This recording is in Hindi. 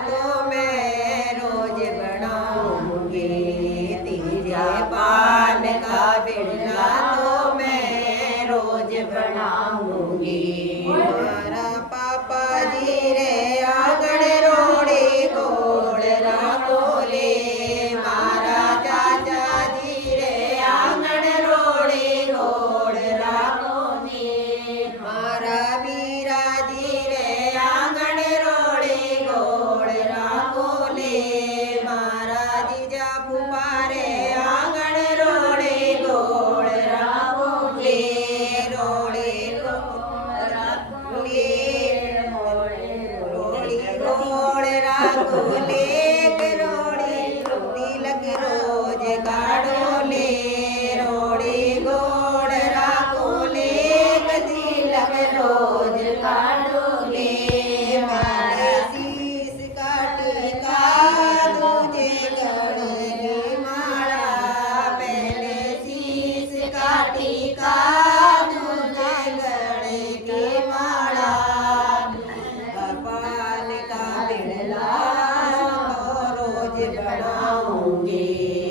तो मैं रोज बनाऊंगी। तीजे पान का बिड़ला तो मैं रोज बनाऊंगी। मारा पापा जी रे आंगण रोड़ी गोड़ राखोले। मारा चाचा जी रे आंगण रोड़ी गोड़ राखोले। मारा वीरा जी रे आंगण रोड़ी गोड़ राखोले। मारा जीजा फूफा रे आंगण रोड़ी गोड़ राखोले। रोड़ी गोड़ राखोले। रोड़ी गोड़ राखोले। रोड़ी तिलक रोज काढ़ोले। रोड़ी गोड़ राखोले। तिलक रोज काढ़ोले। मारे शीश का टीका तुझे गले की माला। पहले शीश का टीका तुझे गले की माला। पान का बिड़ला तो रोज बनाऊंगी।